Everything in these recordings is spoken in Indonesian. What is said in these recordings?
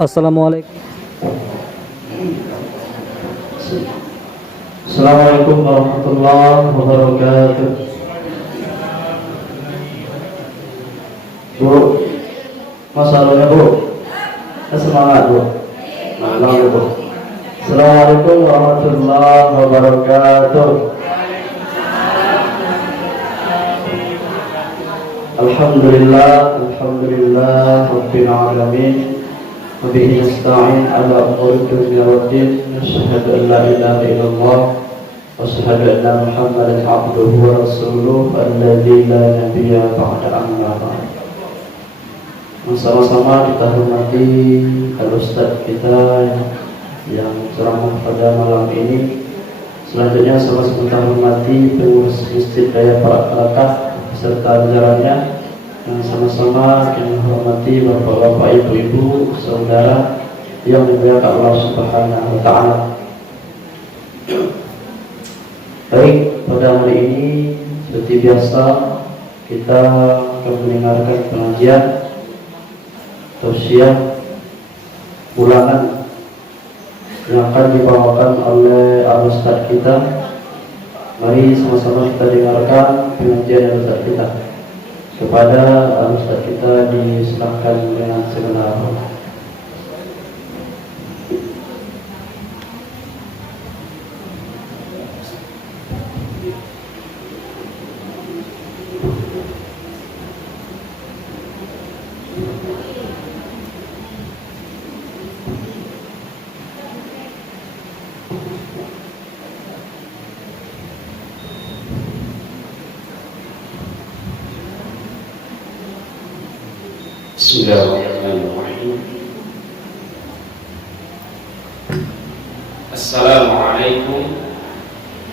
Assalamualaikum. Assalamualaikum warahmatullahi wabarakatuh. Bu, masalahnya bu, semangat bu, malam bu. Assalamualaikum warahmatullahi wabarakatuh. Alhamdulillah, alhamdulillah, rabbil alamin. Wabihi nasta'in ala umuri dunya waddin. Asyhadu an la ilaha illallah wa asyhadu anna Muhammadan abduhu wa rasuluh alladzi la nabiyya ba'da amma ba'd. Sama-sama kita hormati Al-Ustaz kita yang ceramah pada malam ini. Selanjutnya sama-sama kita hormati pengurus Masjid Daya Pak Kelakah beserta jajarannya. Dan sama-sama kita menghormati bapak-bapak, ibu-ibu, saudara yang dimuliakan Allah Subhanahu wa taala. Baik, pada hari ini seperti biasa kita akan mendengarkan pengajian tausiah bulanan yang akan dibawakan oleh Al-Ustaz kita. Mari sama-sama kita dengarkan pengajian Al-Ustaz kita. Kepada Ustaz kita diserahkan dengan segenap Bismillahirrahmanirrahim. Assalamualaikum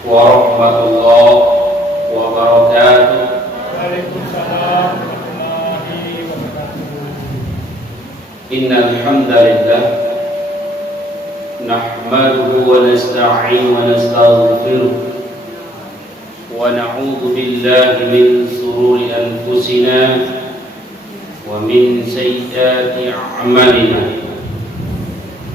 warahmatullahi wabarakatuh. Waalaikumsalam warahmatullahi wabarakatuh. Innal hamdalillah nahmaduhu wa nasta'inu wa nastaghfiruh wa na'udzu billahi min shururi anfusina ومن سيئات أعمالنا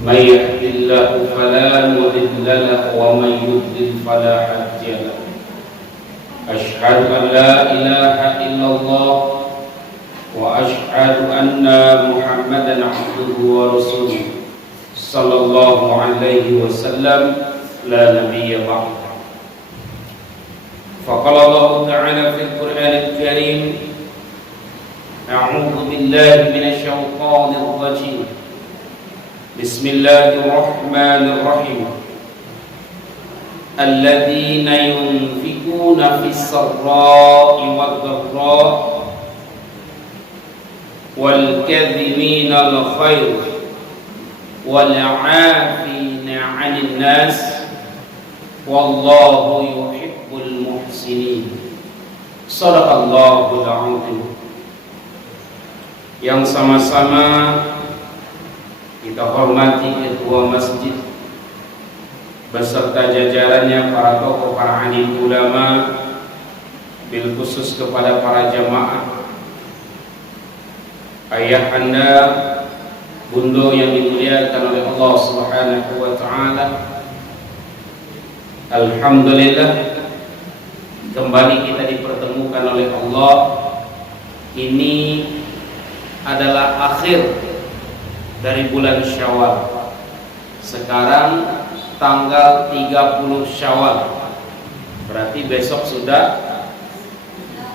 من يهد الله فلا مضل له ومن يضلل فلا هادي له أشهد أن لا إله إلا الله وأشهد أن محمدا عبده ورسوله صلى الله عليه وسلم لا نبي بعده. فقال الله تعالى في القرآن الكريم أعوذ بالله من الشيطان الرجيم بسم الله الرحمن الرحيم الذين ينفقون في السراء والضراء والكاظمين الغيظ والعافين عن الناس والله يحب المحسنين. صدق الله العظيم. Yang sama-sama kita hormati ketua masjid beserta jajarannya, para tokoh, para alim ulama, bil khusus kepada para jamaah, ayah anda, bundo yang dimuliakan oleh Allah Subhanahu wa taala. Alhamdulillah, kembali kita dipertemukan oleh Allah. Ini adalah akhir dari bulan Syawal. Sekarang tanggal 30 Syawal. Berarti besok sudah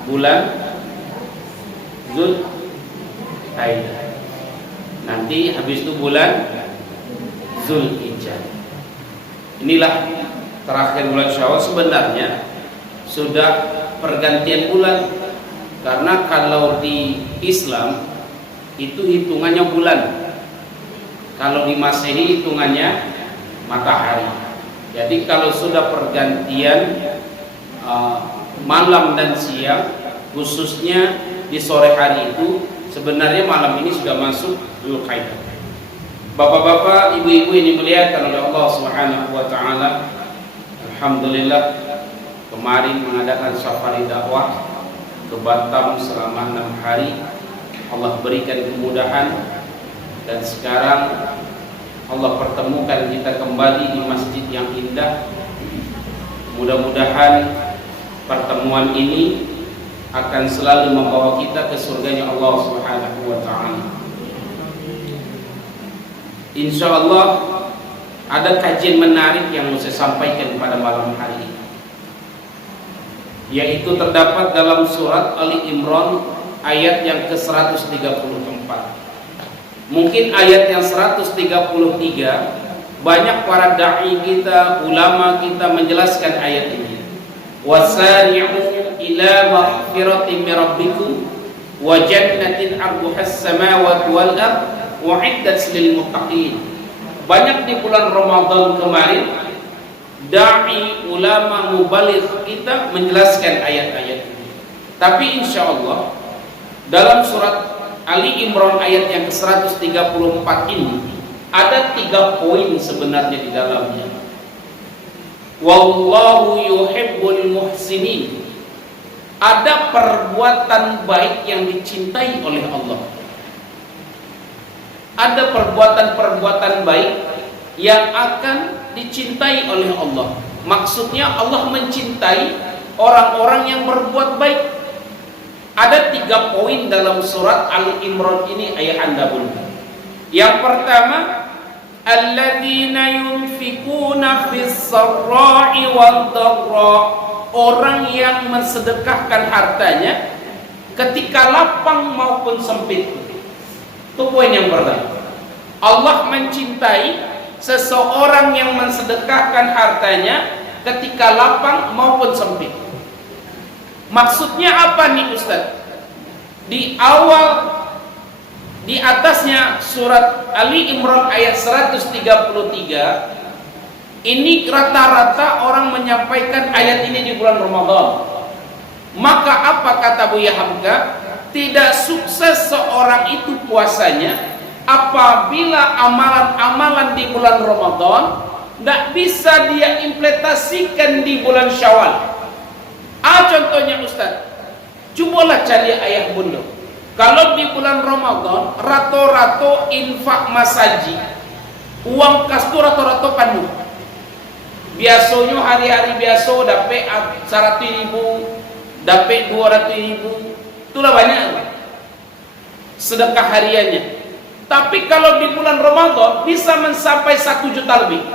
bulan Zulhijjah. Nanti habis itu bulan Zulhijjah. Inilah terakhir bulan Syawal. Sebenarnya sudah pergantian bulan, karena kalau di Islam itu hitungannya bulan, kalau di Masehi hitungannya matahari. Jadi kalau sudah pergantian malam dan siang, khususnya di sore hari itu Sebenarnya malam ini sudah masuk Dzulqa'dah. Bapak-bapak, ibu-ibu ini dimuliakan oleh Allah Subhanahu wa taala. Alhamdulillah kemarin mengadakan safari dakwah ke Batam selama 6 hari. Allah berikan kemudahan dan sekarang Allah pertemukan kita kembali di masjid yang indah. Mudah-mudahan pertemuan ini akan selalu membawa kita ke surganya Allah Subhanahu wa taala. Insya Allah ada kajian menarik yang mau saya sampaikan pada malam hari ini, yaitu terdapat dalam surat Ali Imran ayat yang ke-134. Mungkin ayat yang 133 banyak para da'i kita, ulama kita menjelaskan ayat ini. Wasari'u ila maghfiratin min rabbikum wa jannatin 'arduhas samawati wal ardh wa'iddat lil muttaqin. Banyak di bulan Ramadan kemarin dai, ulama, mubaligh kita menjelaskan ayat-ayat ini. Tapi insya Allah dalam surat Ali Imran ayat yang ke-134 ini ada 3 poin sebenarnya di dalamnya. Wallahu yuhibbul muhsinin. Ada perbuatan baik yang dicintai oleh Allah. Ada perbuatan-perbuatan baik yang akan dicintai oleh Allah. Maksudnya Allah mencintai orang-orang yang berbuat baik. Ada 3 poin dalam surat Ali Imran ini, ayah anda bunda. Yang pertama, alladzina yunfikuna fis sarra'i wad dharra. Orang yang mensedekahkan hartanya ketika lapang maupun sempit. Itu poin yang pertama. Allah mencintai seseorang yang mensedekahkan hartanya ketika lapang maupun sempit. Maksudnya apa nih Ustaz? Di awal, di atasnya surat Ali Imran ayat 133, ini rata-rata orang menyampaikan ayat ini di bulan Ramadan. Maka apa kata Buya Hamka? Tidak sukses seorang itu puasanya apabila amalan-amalan di bulan Ramadan tidak bisa dia implementasikan di bulan Syawal. Contohnya Ustaz, cobalah cari ayah bunda. Kalau di bulan Ramadan rato-rato infak masaji, uang kas tu rato-rato penuh. Biasanya hari-hari biasa dapat 100.000, dapat 200.000. Itulah banyak sedekah hariannya. Tapi kalau di bulan Ramadan bisa mencapai 1 juta lebih.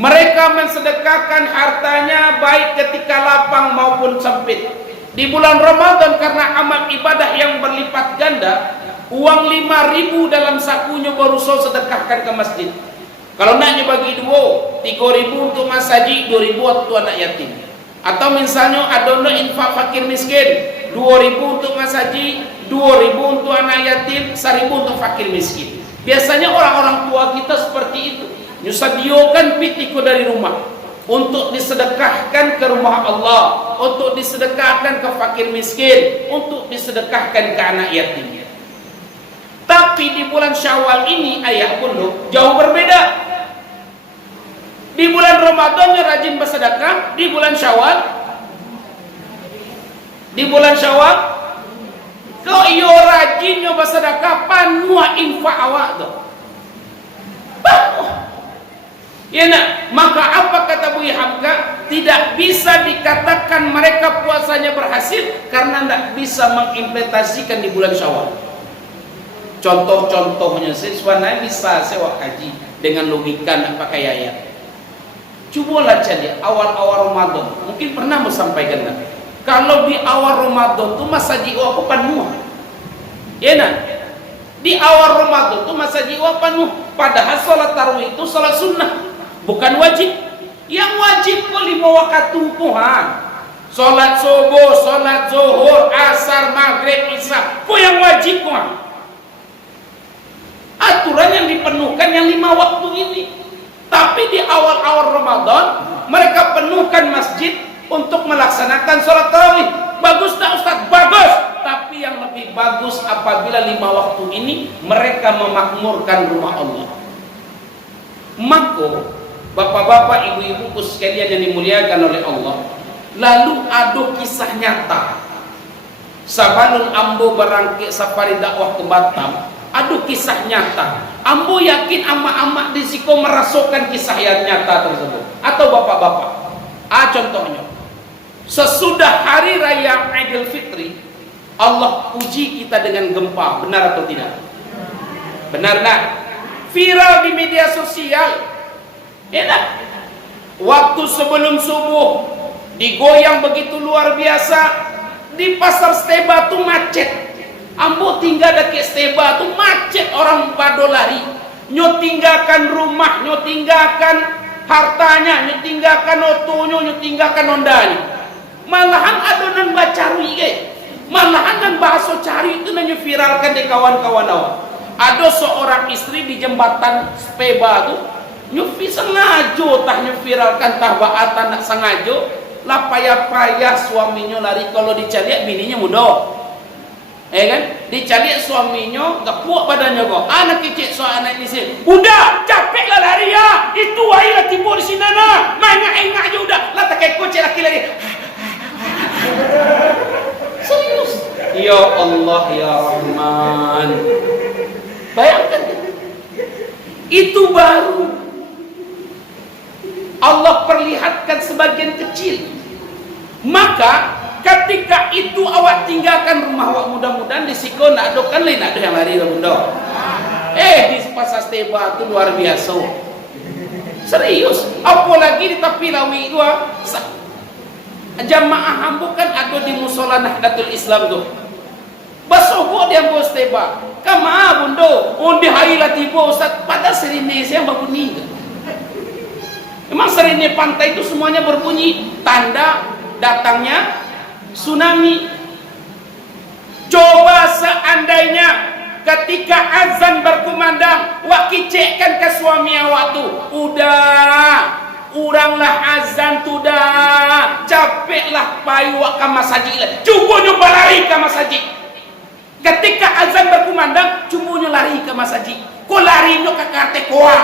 Mereka mensedekahkan hartanya baik ketika lapang maupun sempit. Di bulan Ramadan karena amal ibadah yang berlipat ganda, uang 5.000 dalam sakunya baru so sedekahkan ke masjid. Kalau naknya bagi 3.000 untuk masaji, 2.000 untuk anak yatim. Atau misalnya ada infak fakir miskin, 2.000 untuk masaji, 2.000 untuk anak yatim, 1.000 untuk fakir miskin. Biasanya orang-orang tua kita seperti itu. Nyusadiyokan pitiko dari rumah untuk disedekahkan ke rumah Allah, untuk disedekahkan ke fakir miskin, untuk disedekahkan ke anak yatim. Tapi di bulan Syawal ini ayah bunda jauh berbeda. Di bulan Ramadannya rajin bersedekah, di bulan Syawal kau iyo rajinnya bersedekah panua infak awak tu. Ya nak, maka apa kata Buya Hamka? Tidak bisa dikatakan mereka puasanya berhasil karena tidak bisa mengimplementasikan di bulan Syawal. Contoh-contohnya sebenarnya bisa sewa kaji dengan logika nak pakai ayat. Cobalah cari awal-awal Ramadan. Mungkin pernah menyampaikan tak? Kalau di awal Ramadan tu masa jiwa aku penuh. Ya nak? Di awal Ramadan tu masa jiwa penuh. Padahal salat tarawih itu salat sunnah, bukan wajib. Yang wajib kok 5 waktu Tuhan. Salat subuh, salat zuhur, asar, maghrib, isya. Kok yang wajib kok? Aturan yang dipenuhkan yang 5 waktu ini. Tapi di awal-awal Ramadan mereka penuhkan masjid untuk melaksanakan sholat tarawih. Bagus tak Ustaz? Bagus. Tapi yang lebih bagus apabila 5 waktu ini mereka memakmurkan rumah Allah. Maka bapak-bapak, ibu-ibuku sekalian yang dimuliakan oleh Allah, lalu ada kisah nyata. Sabalun ambo berangkit safari dakwah ke Batam, ada kisah nyata. Ambo yakin amak-amak di siko merasakan kisah yang nyata tersebut. Atau bapak-bapak. Contohnya, sesudah hari raya Idul Fitri, Allah uji kita dengan gempa. Benar atau tidak? Benar tak? Viral di media sosial. Enak. Waktu sebelum subuh digoyang begitu luar biasa. Di pasar Steba tuh macet. Ambo tinggal dekat Steba tuh macet, orang pada lari. Nyo tinggalkan rumah, nyo tinggalkan hartanya, nyo tinggalkan otonya, nyo tinggalkan ondanya. Malahan adonan bacari ke. Malahan dan bahasa cari itu nyo viralkan di kawan-kawan awak. Ada seorang istri di jembatan Steba tuh nyo sengaja tah nyo viralkan tah baatan nak sengaja. Lah payah-payah suaminya lari, kalau dicaliak bininya mudah, kan? Dicaliak suaminya gak puak badannya kok. Anak kecil soal anak ini sih, udah capek lah lari ya, itu aja lah timbul di sini nah, engak aja udah, lah tak kayak kocek laki lagi. Serius? Ya Allah ya Rahman, bayangkan itu baru Allah perlihatkan sebagian kecil. Maka ketika itu awak tinggalkan rumah awak, mudah-mudahan di siko nak ada kan lain ada yang lari lah bunda. Di pasar Steba itu luar biasa. Serius. Apalagi di tepi lawi dua jamaah hambu kan ada di musola Nahdlatul Islam tuh. Basobo dia bos Steba. Kama bunda, undi hari latibo Ustaz pada serine saya berbunyi. Memang seringnya pantai itu semuanya berbunyi tanda datangnya tsunami. Coba seandainya ketika azan berkumandang, wak kicekkan ke suami awak tu, udah uranglah azan tu dah, capeklah payu wak ke masjid lah, cuba nyoba lari ke masjid. Ketika azan berkumandang, cuba nyoba lari ke masjid. Kau lari nyoba ke karte koa.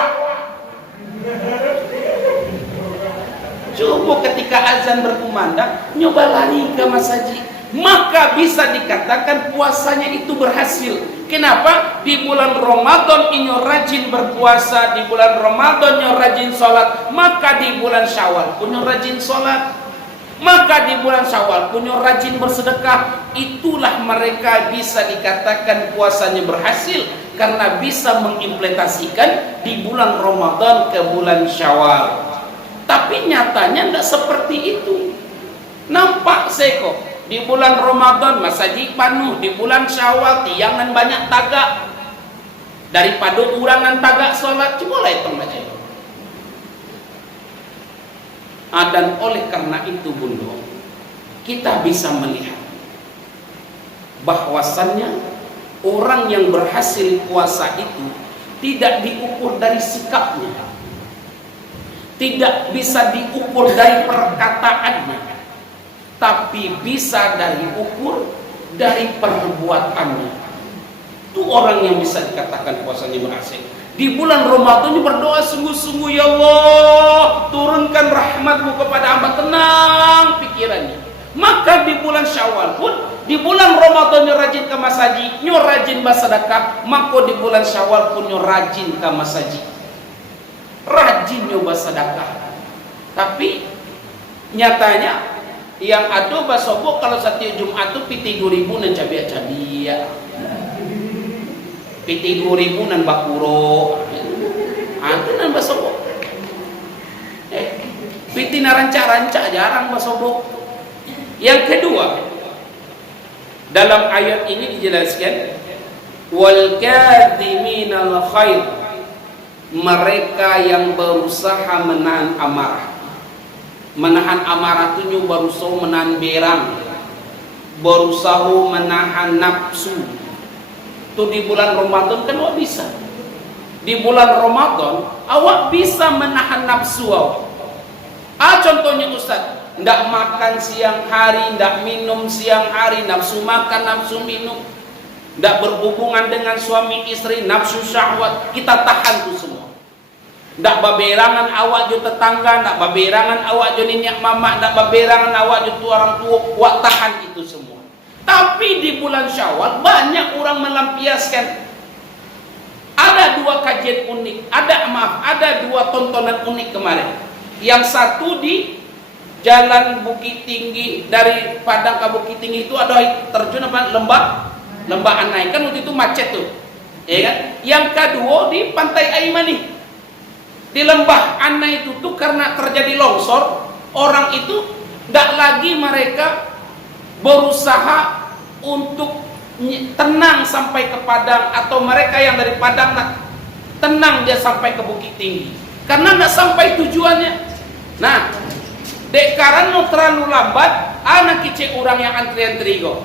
Coba ketika azan berkumandang, nyoba lari ke masjid. Maka bisa dikatakan puasanya itu berhasil. Kenapa? Di bulan Ramadan inyo rajin berpuasa, di bulan Ramadan inyo rajin sholat, maka di bulan Syawal pun inyo rajin sholat, maka di bulan Syawal pun inyo rajin bersedekah. Itulah mereka bisa dikatakan puasanya berhasil, karena bisa mengimplementasikan di bulan Ramadan ke bulan Syawal. Tapi nyatanya tidak seperti itu. Nampak seko di bulan Ramadan masjid penuh, di bulan Syawal tiangan banyak tagak. Daripada urangan tagak sholat, coba lah hitung aja. Dan oleh karena itu bunda, kita bisa melihat bahwasannya orang yang berhasil puasa itu tidak diukur dari sikapnya, tidak bisa diukur dari perkataannya, tapi bisa diukur dari perbuatannya. Itu orang yang bisa dikatakan puasanya berhasil. Di bulan Ramadan ini berdoa sungguh-sungguh, ya Allah, turunkan rahmatmu kepada hamba, tenang pikirannya. Maka di bulan Syawal pun, di bulan Ramadan nyo rajin ke masjid, nyo rajin bersedekah, maka di bulan Syawal pun nyo rajin ke masjid, rajin nyoba sedekah. Tapi nyatanya yang ada basobo kalau setiap Jumat itu piti 2000 nan cabiak-cabiak, piti 2000 nan bakuro, itu nan basobo. Piti naranca-ranca jarang basobo. Yang kedua, dalam ayat ini dijelaskan wal kadhiminal khair, mereka yang berusaha menahan amarah. Menahan amarah itu berusaha menahan berang, berusaha menahan nafsu. Itu di bulan Ramadan kan awak bisa. Di bulan Ramadan awak bisa menahan nafsu awak. Contohnya Ustaz, ndak makan siang hari, ndak minum siang hari, nafsu makan, nafsu minum. Tidak berhubungan dengan suami istri, nafsu syahwat, kita tahan itu semua. Tidak baberangan awak jo tetangga, tidak baberangan awak jo nenek mama, tidak baberangan awak jo orang tua, wak tahan itu semua. Tapi di bulan Syawal banyak orang melampiaskan. Ada dua kajian unik, ada dua tontonan unik kemarin. Yang satu di Jalan Bukit Tinggi, dari Padang ke Bukit Tinggi itu ada terjun apa? Lembah Anai, kan waktu itu macet tuh, ya kan? Yang kedua di Pantai Aimani, di Lembah Anai itu tuh karena terjadi longsor, orang itu tidak lagi mereka berusaha untuk tenang sampai ke Padang, atau mereka yang dari Padang tenang dia sampai ke Bukit Tinggi karena nggak sampai tujuannya. Nah, dek karena terlalu lambat, anak kecil orang yang antrian terigo.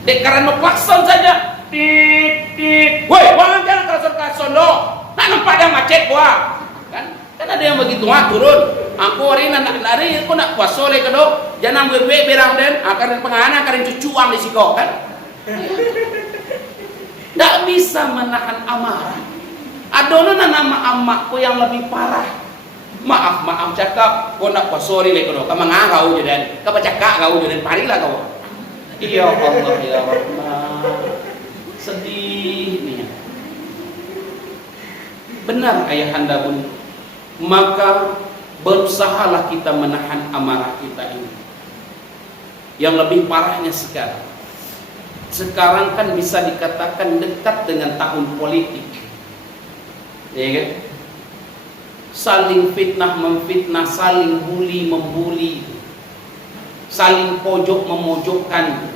Dek karena klakson saja, tit, woi, jangan jalan klakson do, nanam Padang macet gua, kan ada yang begitu turun. Aku hari nak lari, aku nak puas sore kedo, jangan gue berang den, akan pengana, akan cucuang di siko, kan? Tidak bisa menahan amarah. Adonan nama amakku yang lebih parah. Maaf cakap, kau nak puas sore lagi kedo, kamu ngau jadi, kamu cakap kau jadi, parilah kau. Ya Allah ya Allah, sedih nih. Benar ayahanda bun, maka berusahalah kita menahan amarah kita ini. Yang lebih parahnya sekarang kan bisa dikatakan dekat dengan tahun politik, ya kan? Saling fitnah memfitnah, saling bully membuli, saling pojok memojokkan.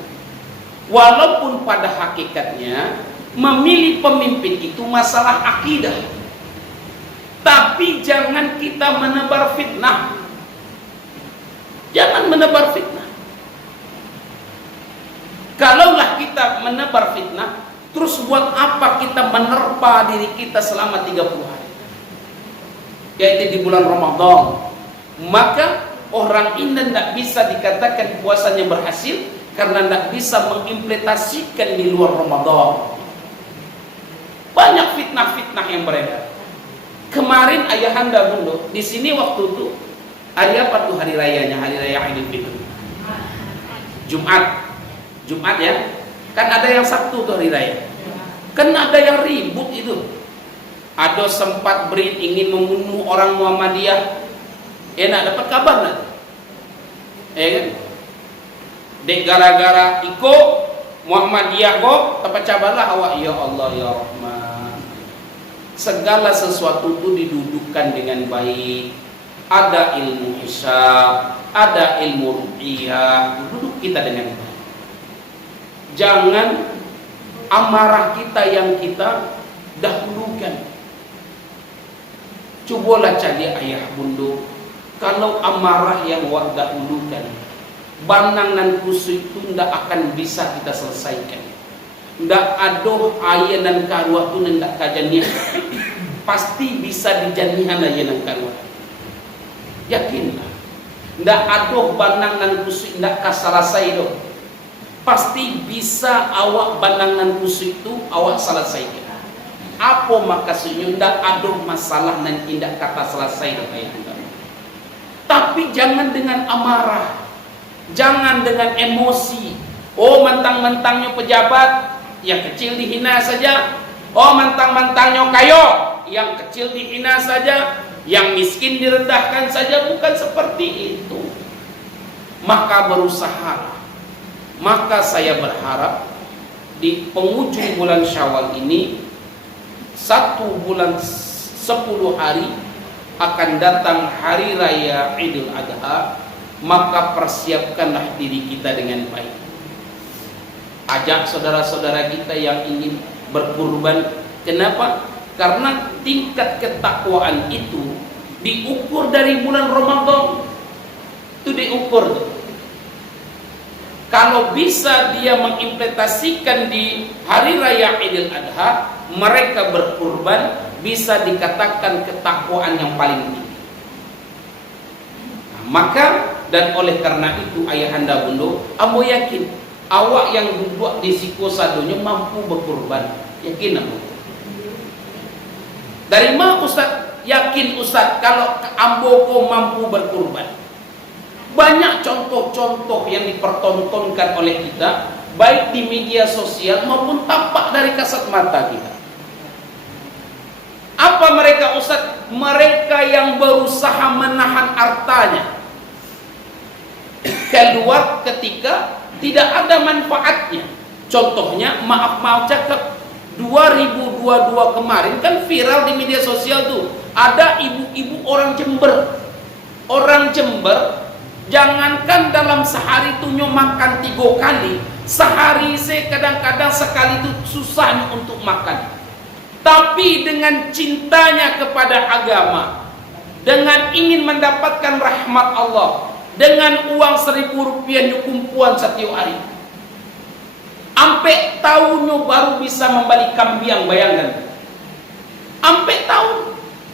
Walaupun pada hakikatnya memilih pemimpin itu masalah akidah, tapi jangan kita menebar fitnah. Jangan menebar fitnah. Kalaulah kita menebar fitnah, terus buat apa kita menerpa diri kita selama 30 hari? Yaitu di bulan Ramadan. Maka orang ini tidak bisa dikatakan puasanya berhasil karena tidak bisa mengimplementasikan di luar Ramadan. Banyak fitnah-fitnah yang beredar. Kemarin ayahanda bunda di sini waktu itu hari apa tuh hari rayanya? Hari raya Idul Fitri. Jumat ya. Kan ada yang Sabtu tuh hari raya. Kan ada yang ribut itu. Ada sempat ingin membunuh orang Muhammadiyah. Enak dapat kabar nggak? Kan? Dek gara-gara iko Muhammadiyah kok terpecahlah awak, ya Allah ya Rahman. Segala sesuatu itu didudukkan dengan baik. Ada ilmu hisab, ada ilmu ruqyah, duduk kita dengan baik. Jangan amarah kita yang kita dahulukan. Cobalah cari ayah bunda, kalau amarah yang wak dahulukan, banang dan kusuk itu tidak akan bisa kita selesaikan. Tidak ada ayah dan karuah itu tidak kajanian. Pasti bisa dijanihan ayah dan karuah. Yakinlah. Tidak ada banang dan kusuk tidak kasalasai itu. Pasti bisa awak banang dan kusuk itu awak selesaikan. Apa maksudnya? Tidak ada masalah dan tidak kata selesai ayah anda. Tapi jangan dengan amarah. Jangan dengan emosi. Oh, mentang-mentangnya pejabat, yang kecil dihina saja. Oh, mentang-mentangnya kayo, yang kecil dihina saja. Yang miskin direndahkan saja. Bukan seperti itu. Maka berusaha. Maka saya berharap di penghujung bulan Syawal ini, 1 bulan 10 hari akan datang hari raya Idul Adha. Maka persiapkanlah diri kita dengan baik. Ajak saudara-saudara kita yang ingin berkurban. Kenapa? Karena tingkat ketakwaan itu diukur dari bulan Ramadan. Itu diukur. Kalau bisa dia mengimplementasikan di hari raya Idul Adha, mereka berkurban, bisa dikatakan ketakwaan yang paling tinggi. Nah, maka dan oleh karena itu ayahanda bunda, ambo yakin awak yang duduk di siku sadonya mampu berkurban? Yakin apa? Dari mana Ustaz yakin Ustaz kalau Amboko mampu berkurban? Banyak contoh-contoh yang dipertontonkan oleh kita, baik di media sosial maupun tampak dari kasat mata kita. Apa mereka Ustaz? Mereka yang berusaha menahan hartanya keluar ketika tidak ada manfaatnya. Contohnya, maaf cakap, 2022 kemarin kan viral di media sosial tuh, ada ibu-ibu orang Jember. Orang Jember jangankan dalam sehari tuh makan 3 kali, sehari kadang-kadang sekali itu susahnya untuk makan. Tapi dengan cintanya kepada agama, dengan ingin mendapatkan rahmat Allah, dengan uang 1.000 rupiah kumpulan setiap hari, sampai tahunnya baru bisa membeli kambiang. Bayangkan, sampai tahun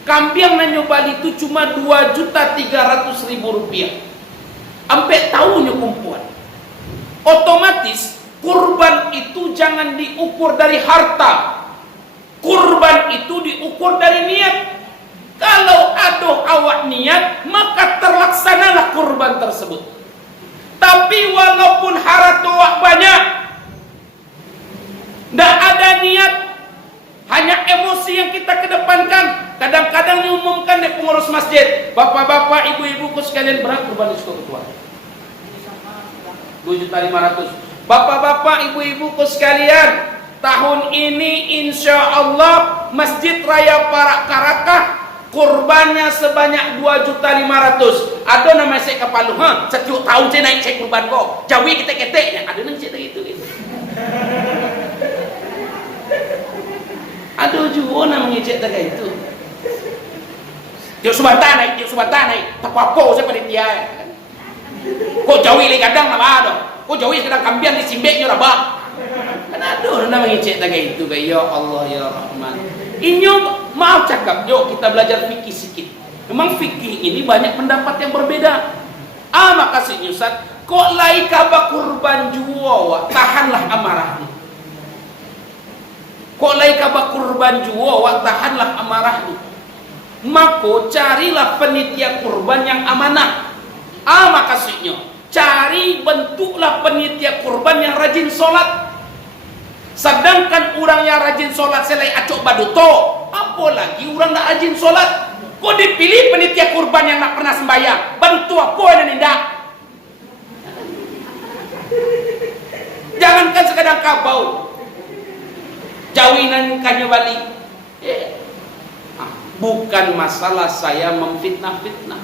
kambiang nanyo bali itu cuma 2.300.000 rupiah, sampai tahunnya kumpulan. Otomatis kurban itu jangan diukur dari harta, kurban itu diukur dari niat. Kalau aduh awak niat, maka terlaksanalah kurban tersebut. Tapi walaupun harta awak banyak, tidak ada niat, hanya emosi yang kita kedepankan. Kadang-kadang diumumkan di pengurus masjid, bapak-bapak, ibu-ibuku sekalian, berapa kurban di ketua? 2.500.000. Bapak-bapak, ibu-ibuku sekalian, tahun ini insya Allah Masjid Raya Karakah kurbannya sebanyak 2.500.000. Ada nama saya kepalu, setiap tahun saya naik saya kurban kok. Jawi ketek-keteknya, ada nang cerita gitu. Ada juga namanya cerita kayak itu. Tiap subatan naik, tapapo saya panitia. Kok Jawi lagi kadang nama ada. Kok Jawi kadang kambian di simbeknya lah bang. Kan ada namanya cerita kayak itu, kayak ya Allah ya Rahman. Ini maaf cakap, yuk kita belajar fikih sedikit. Memang fikih ini banyak pendapat yang berbeda. Makasih Ustaz, kok lai kaba kurban juwa, tahanlah amarahmu. Kok lai kaba kurban juwa, tahanlah amarahmu. Maka carilah penitia kurban yang amanah. Makasihnya, cari bentuklah penitia kurban yang rajin sholat. Sedangkan orang yang rajin sholat selai acok baduto, apalagi orang tak rajin sholat. Kok dipilih penitia kurban yang tak pernah sembahyang? Baduto apa yang tidak? Jangankan sekadar kabau, jawinan kanyo balik. Bukan masalah saya memfitnah-fitnah,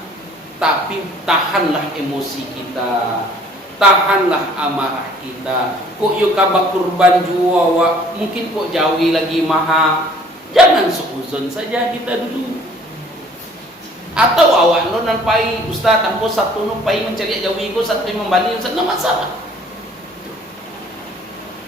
tapi tahanlah emosi kita, tahanlah amarah kita. Kok yuk kabak kurban jua, mungkin kok jawi lagi maha. Jangan seuzon saja kita dulu. Atau awak no nampai Ustaz ambo satu no pai mencari jawi go satu membali Ustaz, no masalah.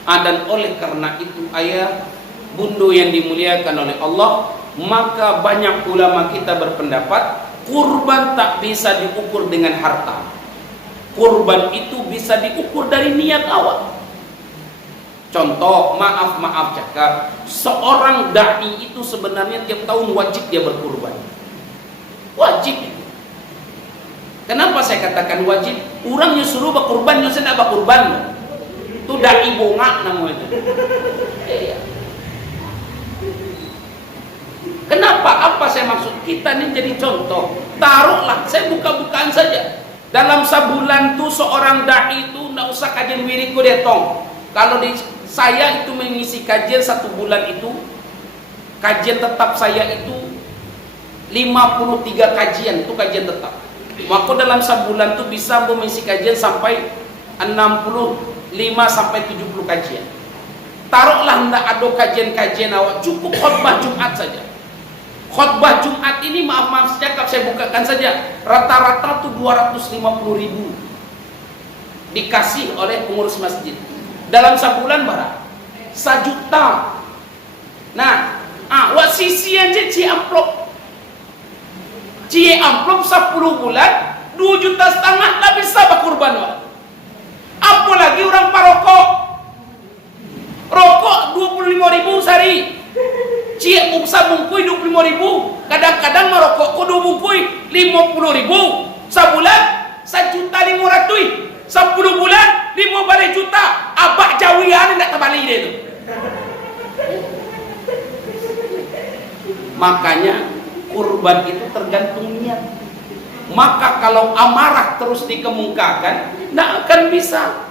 Dan oleh karena itu ayah bundo yang dimuliakan oleh Allah, maka banyak ulama kita berpendapat kurban tak bisa diukur dengan harta. Kurban itu bisa diukur dari niat awak. Contoh, maaf cakap, seorang dai itu sebenarnya tiap tahun wajib dia berkurban. Wajib itu. Kenapa saya katakan wajib? Orang yang suruh berkurban, yang tidak berkurban. Itu dai bongak namanya. Kenapa? Apa saya maksud? Kita ini jadi contoh. Taruhlah, saya buka-bukaan saja. Dalam sebulan tuh seorang dai itu tidak usah kajian wiriku detong. Kalau saya itu mengisi kajian 1 bulan itu, kajian tetap saya itu 53 kajian, itu kajian tetap. Maka dalam sebulan tuh bisa mengisi kajian sampai 65 sampai 70 kajian. Taruhlah tidak ada kajian-kajian awak, cukup khutbah Jumat saja. Khutbah Jumat ini maaf cakap, saya bukakan saja, rata-rata tuh 250.000 dikasih oleh pengurus masjid. Dalam sebulan berapa? 1 juta. Nah, wak sisi aja cie amplop 10 bulan 2,5 juta tak bisa berkurban wak. Apa apalagi orang parokok. Rokok 25.000 sehari. Cie uksa bungkui 25.000. Kadang-kadang merokok ko 2 bungkui 50.000. Sebulan 1.500.000. 10 bulan 5 balik juta. Abak jawian nak terbalik dia tu. Makanya kurban itu tergantung niat. Maka kalau amarah terus dikemukakan, tidak akan bisa.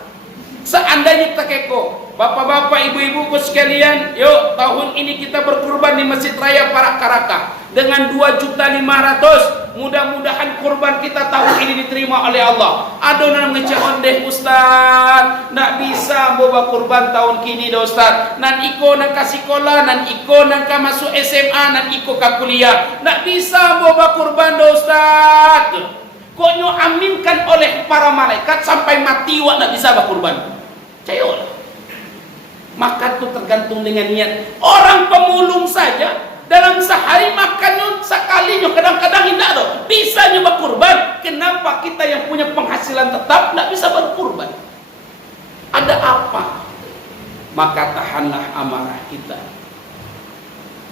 Seandainya kita keko, bapak-bapak, ibu-ibuku sekalian, yuk tahun ini kita berkurban di Masjid Raya Parakaraka dengan 2.500.000. Mudah-mudahan kurban kita tahun ini diterima oleh Allah. Ada orang ngecehon deh Ustaz, nak bisa bawa kurban tahun kini dah Ustaz. Nan iko nang kasih sekolah, nan iko nang ka masuk SMA, nan iko ka kuliah. Nak bisa bawa kurban dah Ustaz. Kok nyo aminkan oleh para malaikat sampai mati wak nak bisa bawa kurban. Cayol. Maka itu tergantung dengan niat. Orang pemulung saja dalam sehari makan sekalinya, kadang-kadang tidak loh. Bisa nyoba kurban. Kenapa kita yang punya penghasilan tetap tidak bisa berkurban? Ada apa? Maka tahanlah amarah kita.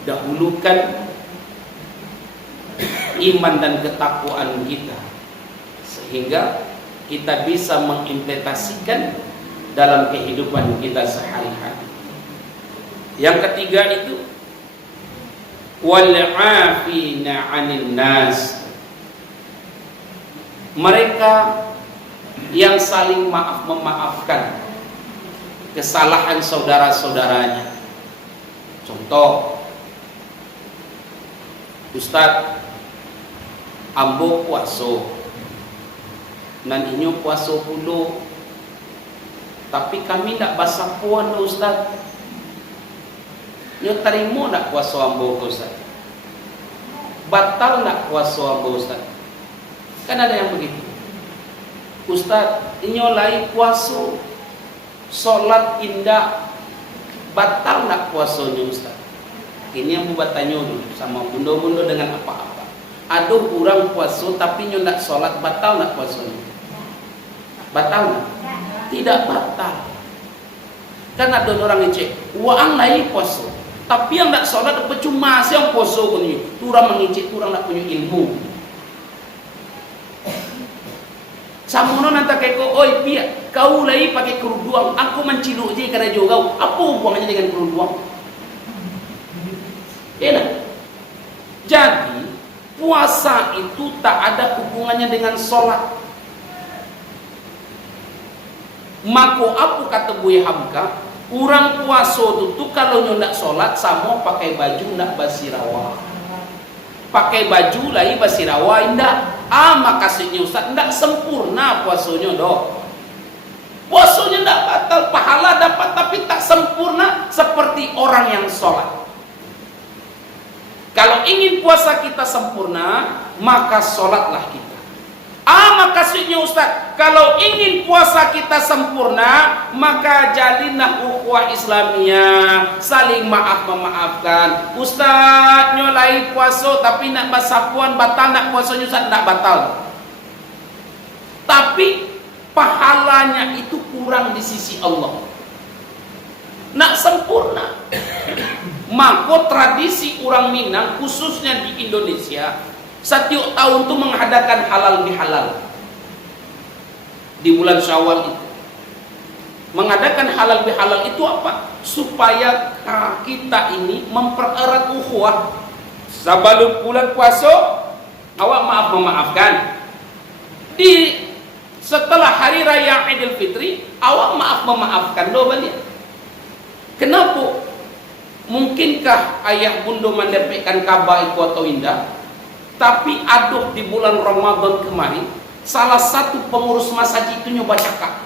Dahulukan iman dan ketakwaan kita, sehingga kita bisa mengimplementasikan dalam kehidupan kita sehari-hari. Yang ketiga itu wal'afina 'anil nas. Mereka yang saling memaafkan kesalahan saudara-saudaranya. Contoh, Ustaz, ambo puaso, nan inyo puaso pulo, tapi kami tidak basah puan Ustaz. Nyo terima nak puasa ambo Ustaz? Batal nak puasa ambo Ustaz? Kan ada yang begitu. Ustaz, nyo lai puasa, solat indah, batal nak puasanya Ustaz? Ini yang buat tanya dulu sama bunda-bunda dengan apa-apa. Ada orang puasa tapi nyo nak solat, batal nak puasanya? Batal nak? Tidak batal. Kan ada orang yang cek, wang lai puasa, tapi yang tak solat percuma siang poso ko niyo. Turang mengicik, turang nak punya ilmu. Samono nanta kay ko, oi pia, kau lai pakai keruduang, aku menciluk je karena jogau. Apa hubungannya dengan keruduang? Enak. Jadi puasa itu tak ada hubungannya dengan solat. Mako apa kata Buya Hamka? Orang puasa itu kalau ndak solat sama pakai baju ndak basirawa. Pakai baju lagi basirawa indah. Maka kasihnya Ustaz ndak sempurna puasanya doh. Puasanya ndak batal, pahala dapat tapi tak sempurna seperti orang yang solat. Kalau ingin puasa kita sempurna, maka solatlah kita. Maksudnya Ustaz, kalau ingin puasa kita sempurna, maka jalinlah ukhuwah Islamiyah, saling maaf-memaafkan. Ustaz, nyolai puasa tapi nak basapuan batal nak puasanya Ustaz, nak batal. Tapi pahalanya itu kurang di sisi Allah. Nak sempurna. Maka tradisi orang Minang khususnya di Indonesia setiap tahun itu mengadakan halal bihalal di bulan Syawal itu. Mengadakan halal bihalal itu apa? Supaya kita ini mempererat ukhuwah. Sebelum bulan puasa awak maaf memaafkan. Setelah hari raya Idul Fitri awak maaf memaafkan do balik. Kenapa? Mungkinkah ayah bunda mendapatkan kabar itu atau indah? Tapi aduh di bulan Ramadan kemarin salah satu pengurus masjid itu nyoba cakap.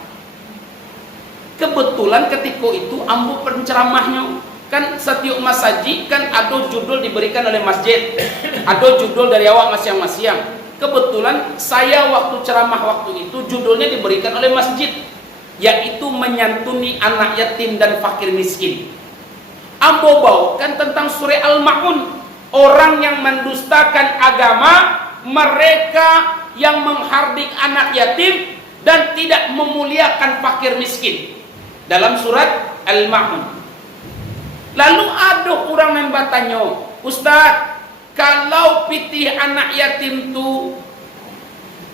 Kebetulan ketika itu ambu penceramahnya kan setiap masjid kan ada judul diberikan oleh masjid, ada judul dari awak masing-masing. Kebetulan saya waktu ceramah waktu itu judulnya diberikan oleh masjid, yaitu menyantuni anak yatim dan fakir miskin. Ambo bawakan tentang surah Al-Ma'un, orang yang mendustakan agama, mereka yang menghardik anak yatim, dan tidak memuliakan fakir miskin dalam surat Al-Ma'un. Lalu ada orang yang bertanya, Ustaz, kalau pitih anak yatim tu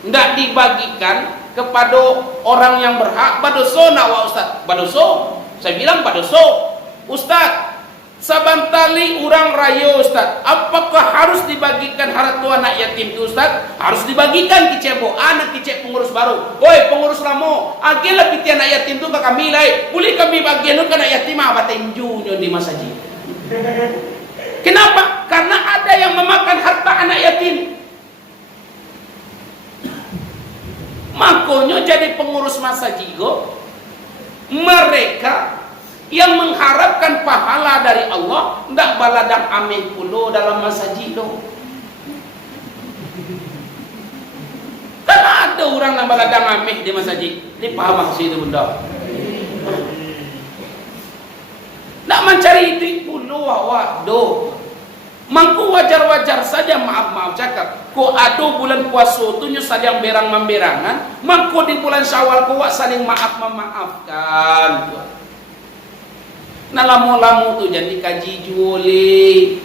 tidak dibagikan kepada orang yang berhak, badoso nak wa Ustaz? Badoso. Saya bilang badoso. Ustaz, sabantali orang raya Ustaz, apakah harus dibagikan harta anak yatim itu Ustaz? Harus dibagikan kicek bo, anak kicek pengurus baru. Oi pengurus lamo, agelah piti anak yatim itu kami lai. Boleh kami bagian ke anak yatim apa tenjunya di masjid. Kenapa? Karena ada yang memakan harta anak yatim. Makanya jadi pengurus masjid mereka yang mengharapkan pahala dari Allah, ndak baladang amin pulo dalam masjid do. Kan ada orang yang baladang amin di masjid. Ini paham maksud itu benda? Ndak mencari duit pulo awak do. Mangku wajar-wajar saja, maaf cakap. Ko ado bulan puasa tu nyu saling berang memberangan, mangku di bulan Syawal ko saling maaf memaafkan. Nah lamu-lamu tu jadi kaji juali.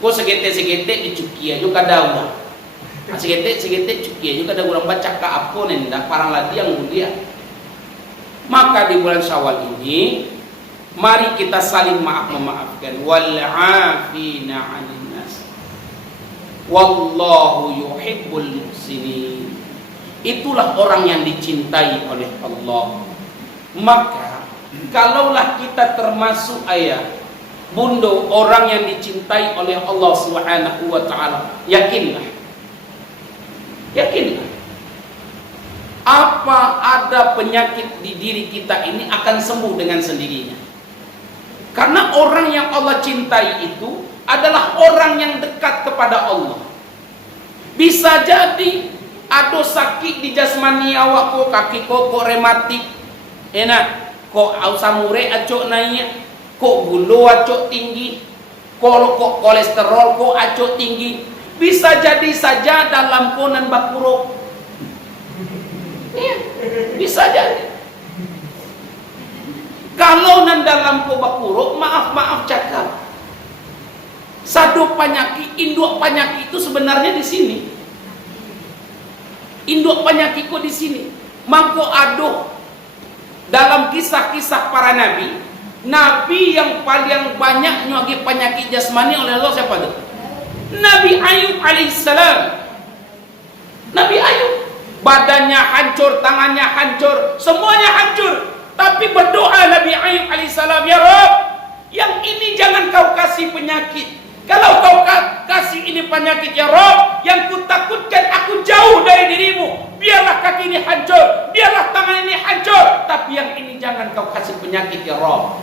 Ko segete-segete dicuki aja kada udah. Segete-segete cuki aja kada urang baca ka apa nenda parang lagi yang mulia. Maka di bulan Syawal ini mari kita saling maaf memaafkan. Wal 'afina 'anil nas. Wallahu yuhibbul muhsinin. Itulah orang yang dicintai oleh Allah. Maka kalaulah kita termasuk ayah bundo orang yang dicintai oleh Allah Subhanahu wa taala, yakinlah apa ada penyakit di diri kita ini akan sembuh dengan sendirinya. Karena orang yang Allah cintai itu adalah orang yang dekat kepada Allah. Bisa jadi ada sakit di jasmani awak ko, kaki ko rematik, enak ko ausamure acok naik, ko gula acok tinggi, ko kolesterol ko acok tinggi. Bisa jadi saja dalam konan bakuruk. Ya, bisa jadi. Kalau nan dalam ko bakuruk, maaf cakap. Satu penyakit, induk penyakit itu sebenarnya di sini. Induk penyakitku di sini. Mangko aduh dalam kisah-kisah para nabi, nabi yang paling banyak nyuagi penyakit jasmani oleh Allah siapa itu? Nabi Ayub alaihissalam. Nabi Ayub badannya hancur, tangannya hancur, semuanya hancur. Tapi berdoa Nabi Ayub alaihissalam, ya Rabb, yang ini jangan kau kasih penyakit. Kalau kau kasih ini penyakit ya Rabb, yang ku takutkan aku jauh dari dirimu. Biarlah kaki ini hancur, biarlah tangan ini hancur, tapi yang ini jangan kau kasih penyakit ya Rabb.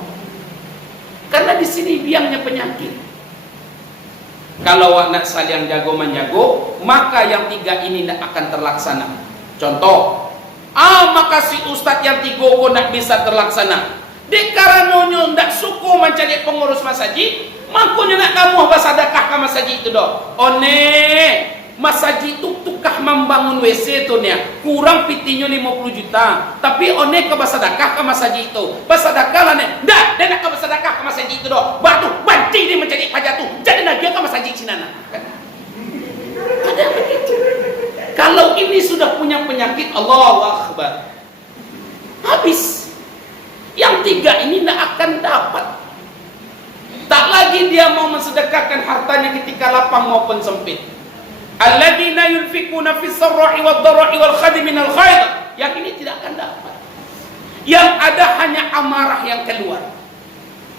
Karena di sini biangnya penyakit. Kalau nak saling jago menjago, maka yang tiga ini tidak akan terlaksana. Contoh, maka si ustadz yang tiga pun tidak bisa terlaksana. Dek karanonyo ndak suku mencari pengurus masjid, makanya nak kamu bersedekah ke masjid itu doh. Masjid itu tukah membangun WC itu nya kurang pitinya 50 juta. Tapi ke bersedekah ke masjid itu. Bersedekah lah nih. Ndak, dia nak ke bersedekah ke masjid itu doh. Batu banci dia mencari pajak tu. Jadi nak dia ke masjid Cinana. Ada begitu. Kalau ini sudah punya penyakit, Allahu Akbar, habis. Yang tiga ini tidak akan dapat. Tak lagi dia mau mensedekahkan hartanya ketika lapang maupun sempit. Alladzina yunfikuna fis sarra'i wad dharra'i wal khadi minal khair. Yang ini tidak akan dapat. Yang ada hanya amarah yang keluar,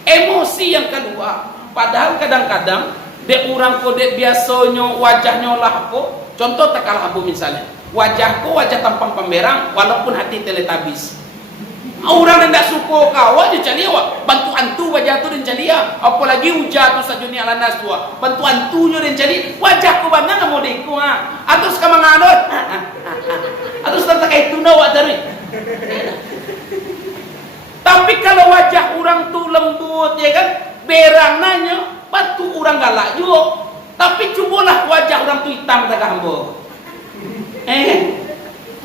emosi yang keluar. Padahal kadang-kadang dek orang kode biasanya wajahnya lah apa. Contoh tekalah abu misalnya, wajahku wajah tampang pemberang walaupun hati teletabis. Orang yang tidak suka kawan dia cari awak bantu antu wajah tu dan cari apalagi hujah tu sajuni ala nas tua bantu antunya dan cari wajahku bangga mau deku atau sekarang ngadot atau sekarang kayak tuna awak dari. Tapi kalau wajah orang tu lembut ya kan, berang nanya bantu orang galak juga. Tapi cubalah wajah orang tu hitam tak gambar.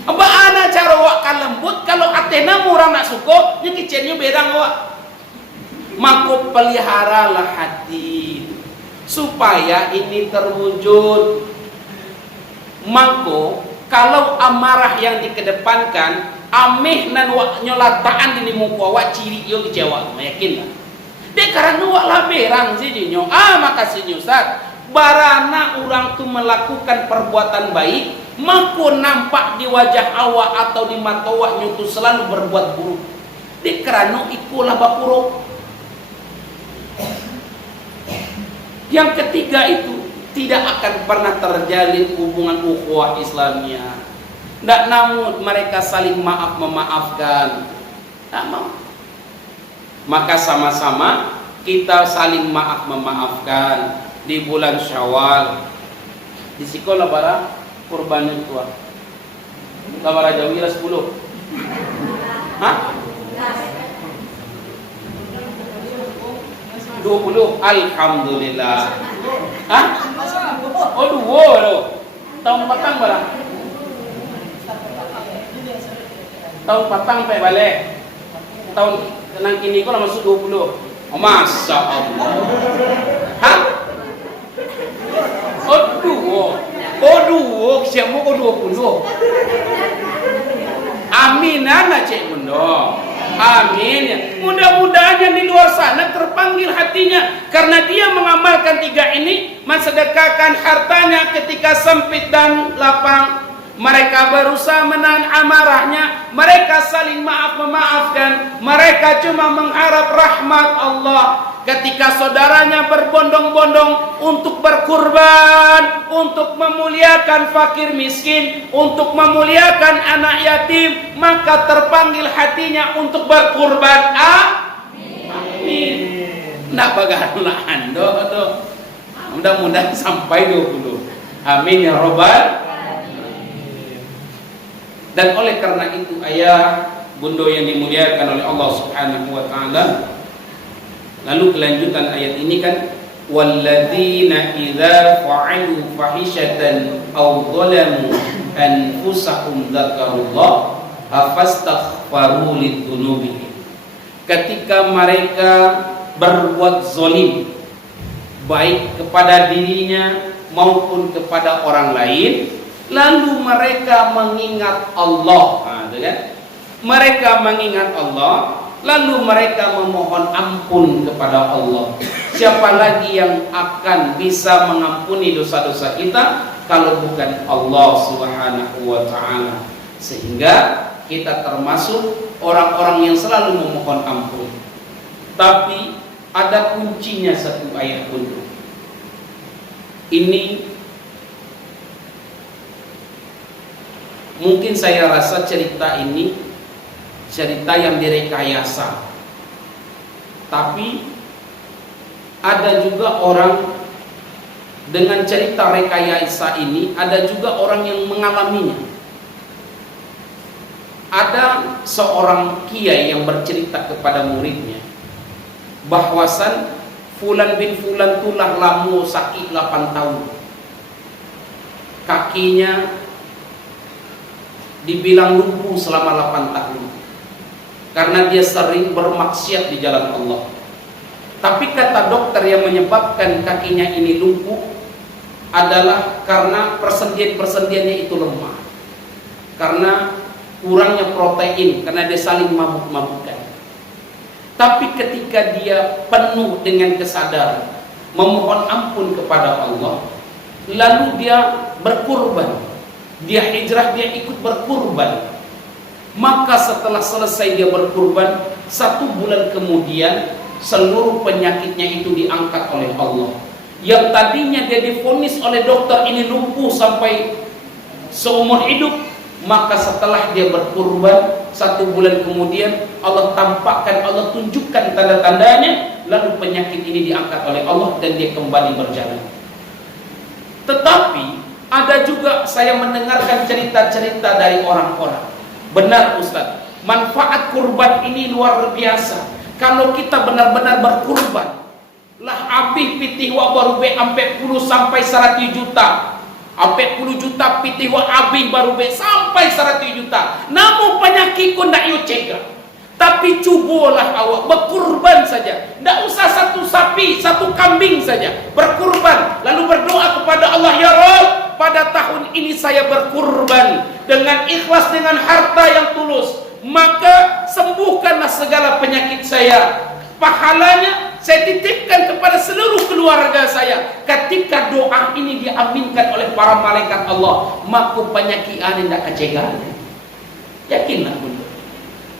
Aba ana cara wak kalembut kalau atena orang nak suko, nya kicennya berang wak. Maka peliharalah hati supaya ini terwujud. Maka kalau amarah yang dikedepankan, ameh nan wak nyolataan di muka wak ciri yo kecewa, yakin lah. Dek karena wak lah berang sih nyo. Makasih Ustaz. Barana orang tu melakukan perbuatan baik, maka nampak di wajah awak atau di mata awak nyo tu selalu berbuat buruk. Dek karena ikulah bapuruk. Yang ketiga itu tidak akan pernah terjalin hubungan ukhuwah Islamiyah. Tidak, namun mereka saling maaf memaafkan. Tak mau. Maka sama-sama kita saling maaf memaafkan di bulan Syawal. Di sekolah bara kurban tua. Labara jawira 10. Hah? 20. Alhamdulillah. Hah? Oh, 2 loh. Tahun petang bara. Tahun petang pe balik. Tahun nang kini ko masuk 20. Oh, Masya Allah. Hah? Oh, 2. Siapa ko 20. Amin anak cek bunda. Amin ya. Mudah-mudahan yang di luar sana terpanggil hatinya karena dia mengamalkan 3 ini, mensedekahkan hartanya ketika sempit dan lapang. Mereka berusaha menahan amarahnya, mereka saling maaf memaafkan, mereka cuma mengharap rahmat Allah. Ketika saudaranya berbondong-bondong untuk berkurban, untuk memuliakan fakir miskin, untuk memuliakan anak yatim, maka terpanggil hatinya untuk berkurban. Amin. Nak bagaimana ando? Mudah-mudahan sampai 20. Amin ya robbal. Dan oleh karena itu ayah bunda yang dimuliakan oleh Allah Subhanahu wa taala, lalu kelanjutan ayat ini kan walladzina idza fa'alu fahishatan aw dhalamu anfusahum dzakarullah fastaghfaru lidzunubihim. Ketika mereka berbuat zalim baik kepada dirinya maupun kepada orang lain, lalu mereka mengingat Allah, kan? Mereka mengingat Allah, lalu mereka memohon ampun kepada Allah. Siapa lagi yang akan bisa mengampuni dosa-dosa kita kalau bukan Allah Subhanahu wa taala? Sehingga kita termasuk orang-orang yang selalu memohon ampun. Tapi ada kuncinya satu ayat pun. Ini mungkin saya rasa cerita ini cerita yang direkayasa, tapi ada juga orang dengan cerita rekayasa ini, ada juga orang yang mengalaminya. Ada seorang kiai yang bercerita kepada muridnya bahwasan fulan bin fulan tulah lamu sakit 8 tahun, kakinya dibilang lumpuh selama 8 tahun karena dia sering bermaksiat di jalan Allah. Tapi kata dokter yang menyebabkan kakinya ini lumpuh adalah karena persendian-persendiannya itu lemah, karena kurangnya protein, karena dia saling mabuk-mabukan. Tapi ketika dia penuh dengan kesadaran, memohon ampun kepada Allah, lalu dia berkurban, dia hijrah, dia ikut berkurban. Maka setelah selesai dia berkurban, 1 bulan kemudian seluruh penyakitnya itu diangkat oleh Allah. Yang tadinya dia divonis oleh dokter ini lumpuh sampai seumur hidup, maka setelah dia berkurban 1 bulan kemudian Allah tampakkan, Allah tunjukkan tanda-tandanya, lalu penyakit ini diangkat oleh Allah dan dia kembali berjalan. Tetapi ada juga saya mendengarkan cerita-cerita dari orang-orang. Benar Ustaz, manfaat kurban ini luar biasa. Kalau kita benar-benar berkurban, lah abih pitih wa baru be ampe 10 sampai 100 juta. Sampai 10 juta pitih wa abing baru be sampai 100 juta. Namun penyakit kau ndak yo cegah. Tapi cubalah awak berkurban saja. Tidak usah satu sapi, satu kambing saja. Berkurban. Lalu berdoa kepada Allah, ya Rabb, pada tahun ini saya berkurban dengan ikhlas, dengan harta yang tulus. Maka sembuhkanlah segala penyakit saya. Pahalanya saya titipkan kepada seluruh keluarga saya. Ketika doa ini diaminkan oleh para malaikat Allah, maka penyakit ini tidak kecegahan. Yakinlah bunda,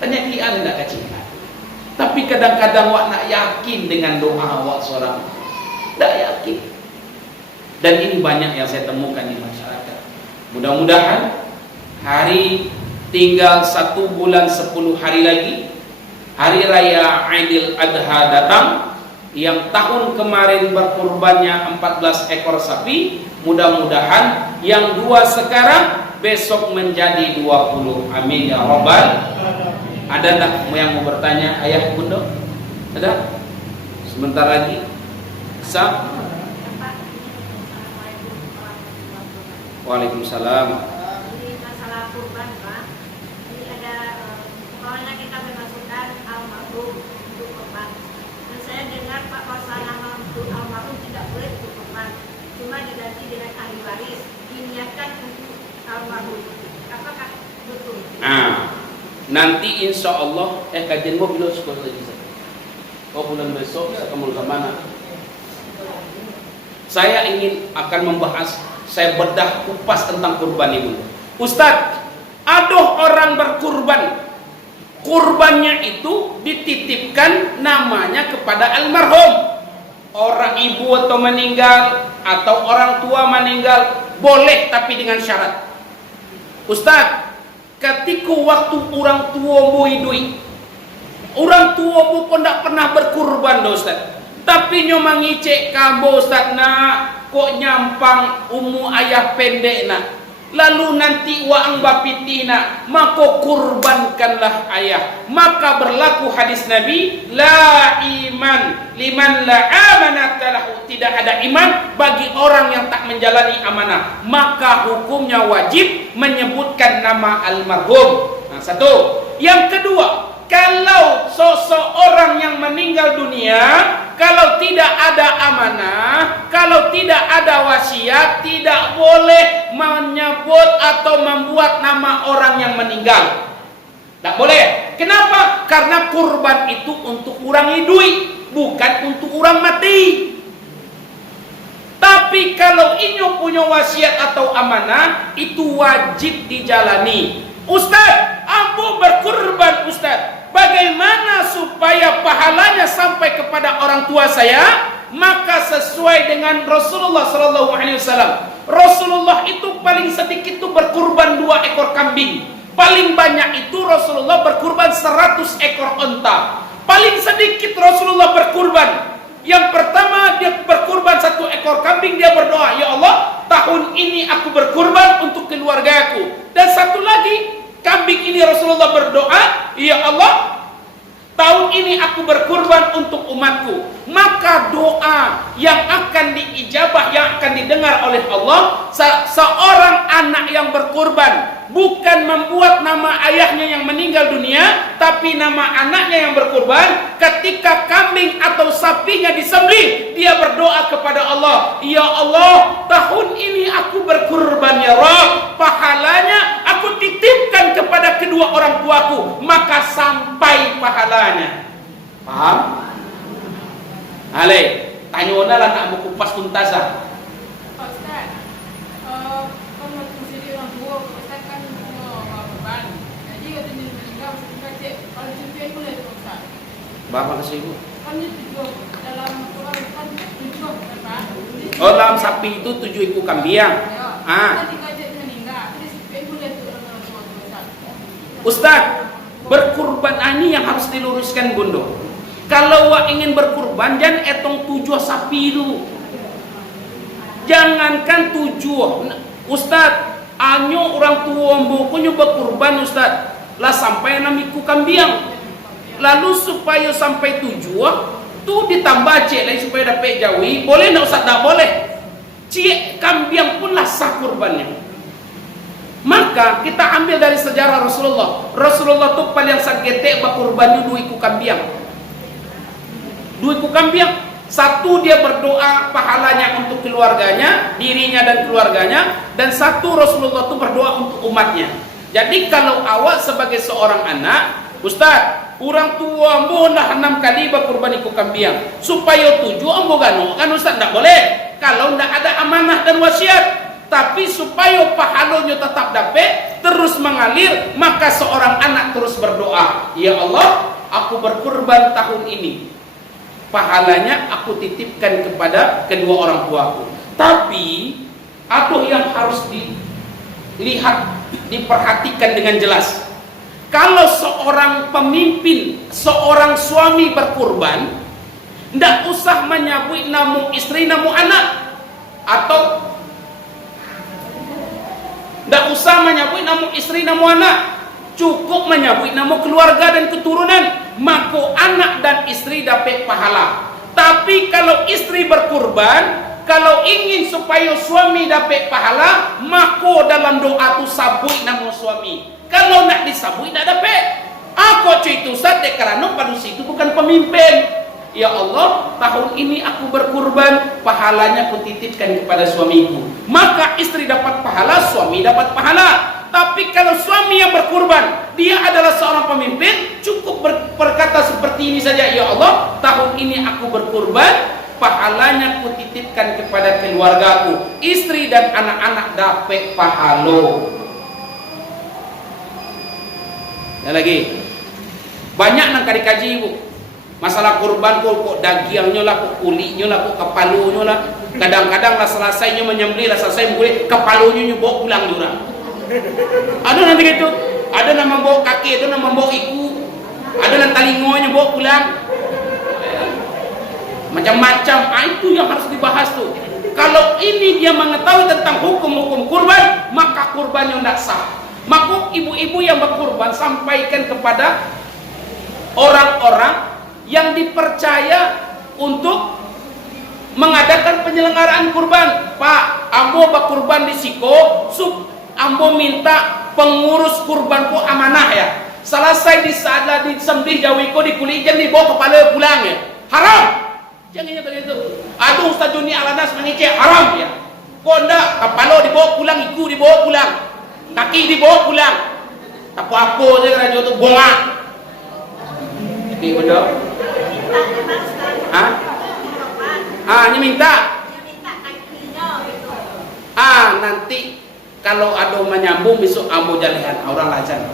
penyakit ini tidak kecegahan. Tapi kadang-kadang awak nak yakin dengan doa awak seorang, tidak yakin. Dan ini banyak yang saya temukan di masyarakat. Mudah-mudahan hari tinggal 1 bulan 10 hari lagi, Hari Raya Aidil Adha datang, yang tahun kemarin berkurbannya 14 ekor sapi, mudah-mudahan yang 2 sekarang besok menjadi 20. Amin ya Rabbal. Ada tak yang mau bertanya, ayah bunda? Ada? Sebentar lagi. Sa? Waalaikumsalam. Ini masalah kurban, Pak. Ini ada pokoknya kita memasukkan almarhum untuk kurban. Dan saya dengar Pak pasal nama untuk almarhum tidak boleh untuk kurban, cuma diganti dengan ahli waris, diniatkan untuk almarhum. Apakah betul? Nanti insya Allah kajian mau bila sekolah lagi. Bulan besok kamu ke mana? Saya ingin akan membahas, saya bedah kupas tentang kurban ibu. Ustadz, ada orang berkurban, kurbannya itu dititipkan namanya kepada almarhum. Orang ibu atau meninggal atau orang tua meninggal boleh, tapi dengan syarat. Ustadz, ketika waktu orang tua bu hidup, orang tua bu pun tidak pernah berkurban do Ustaz. Tapi nyo mangicek kabo Ustaz nak, kok nyampang umu ayah pendek nak. Lalu nanti waang bapiti nak, maka kurbankanlah ayah. Maka berlaku hadis Nabi, la iman liman la amanata lahu. Tidak ada iman bagi orang yang tak menjalani amanah. Maka hukumnya wajib menyebutkan nama almarhum. Nah, satu. Yang kedua, kalau seseorang yang meninggal dunia, kalau tidak ada amanah, kalau tidak ada wasiat, tidak boleh menyebut atau membuat nama orang yang meninggal. Tak boleh. Kenapa? Karena kurban itu untuk orang hidup, bukan untuk orang mati. Tapi kalau inyo punya wasiat atau amanah, itu wajib dijalani. Ustaz, ambo berkurban Ustaz. Bagaimana supaya pahalanya sampai kepada orang tua saya? Maka sesuai dengan Rasulullah SAW. Rasulullah itu paling sedikit itu berkurban 2 ekor kambing. Paling banyak itu Rasulullah berkurban 100 ekor unta. Paling sedikit Rasulullah berkurban. Yang pertama dia berkurban 1 ekor kambing, dia berdoa, ya Allah, tahun ini aku berkurban untuk keluargaku. Dan satu lagi, kambing ini Rasulullah berdoa, ya Allah, tahun ini aku berkurban untuk umatku. Maka doa yang akan diijabah, yang akan didengar oleh Allah, seorang anak yang berkurban bukan membuat nama ayahnya yang meninggal dunia, tapi nama anaknya yang berkurban. Ketika kambing atau sapinya disembelih, dia berdoa kepada Allah, ya Allah, tahun ini aku berkurban ya Rabb, pahalanya aku titipkan kepada kedua orang tuaku, maka sampai pahalanya. Paham? Ale, tanya ona lah nak buku pas tuntasan. Pak Ustaz, kan waktu jadi orang tua, Pak Ustaz kan punya beban. Jadi waktu dia meninggal, kita cek kalau cuci boleh Pak Ustaz. Bapak kasih ibu. Kan dia tujuh dalam Quran kan tujuh kan Pak. Oh, dalam sapi itu 7 ekor kambing. Ya. Kan kita cek meninggal, jadi cuci boleh tu orang tua Ustaz. Ustaz, berkurban ini yang harus diluruskan Bundo. Kalau wak ingin berkurban, jangan etong 7 sapi dulu. Jangankan 7. Ustaz, anyo orang tua mbokunyo berkurban Ustaz. Lah sampai 6 ekor kambing. Lalu supaya sampai 7, tu ditambah cek lagi supaya dapat jawi. Boleh enggak Ustaz? Tak boleh. Cie kambiang punlah sah kurbannya. Maka kita ambil dari sejarah Rasulullah. Rasulullah tuh paling sagete bakurban dua iku kambiang. Dua iku kambiang. Satu dia berdoa pahalanya untuk keluarganya, dirinya dan keluarganya, dan satu Rasulullah tuh berdoa untuk umatnya. Jadi kalau awak sebagai seorang anak, Ustaz, orang tua ambo nak 6 kali berkurban iku kambiang supaya 7 ambo gano kan Ustaz, tak boleh kalau ndak ada amanah dan wasiat. Tapi supaya pahalanya tetap dapat terus mengalir, maka seorang anak terus berdoa, ya Allah, aku berkurban tahun ini, pahalanya aku titipkan kepada kedua orang tuaku. Tapi ada yang harus dilihat, diperhatikan dengan jelas. Kalau seorang pemimpin, seorang suami berkurban, tidak usah menyebut namu istri, namu anak, atau tidak usah menyebut namu istri, namu anak, cukup menyebut nama keluarga dan keturunan, maka anak dan istri dapat pahala. Tapi kalau istri berkurban, kalau ingin supaya suami dapat pahala, maka dalam doa tu sabut nama suami. Kalau nak disabut tak dapat. Aku cerita sadek kerana pada situ bukan pemimpin. Ya Allah, tahun ini aku berkurban, pahalanya aku titipkan kepada suamiku. Maka istri dapat pahala, suami dapat pahala. Tapi kalau suami yang berkurban, dia adalah seorang pemimpin, cukup berkata seperti ini saja, ya Allah, tahun ini aku berkurban, pahalanya aku titipkan kepada keluargaku. Istri dan anak-anak dapat pahala. Dan lagi, banyak nak dikaji ibu. Masalah kurban kok dagingnya lah, kok kulitnya lah, kok kepalanya lah. Kadang-kadang lah selesainya menyembelih, lah selesai menyembelih, kepalanya bawa pulang juga. Ada nanti gitu, ada yang membawa kaki, ada yang membawa iku, ada yang talingonya bawa pulang. Macam-macam, itu yang harus dibahas tuh. Kalau ini dia mengetahui tentang hukum-hukum kurban, maka kurbannya tidak sah. Maka ibu-ibu yang berkurban sampaikan kepada orang-orang yang dipercaya untuk mengadakan penyelenggaraan kurban. Pak, ambo berkurban di Siko, ambo minta pengurus kurbanku amanah ya. Selesai disembelih jawiko dikulikan dibawa kepala pulang ya. Haram. Jangan ingat itu. Aduh Ustaz Juni Alanas mengecek haram ya. Kok enggak, kepala dibawa pulang, iku dibawa pulang, kaki dibawa pulang. Apa-apa je kerana itu bongak. Ini betul. Ini minta. Nanti kalau ada menyambung besok ambo jalihan orang lajan.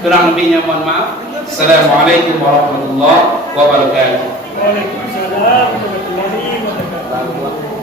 Kurang lebihnya mohon maaf. Assalamualaikum warahmatullahi wabarakatuh. Waalaikumsalam warahmatullahi wabarakatuh.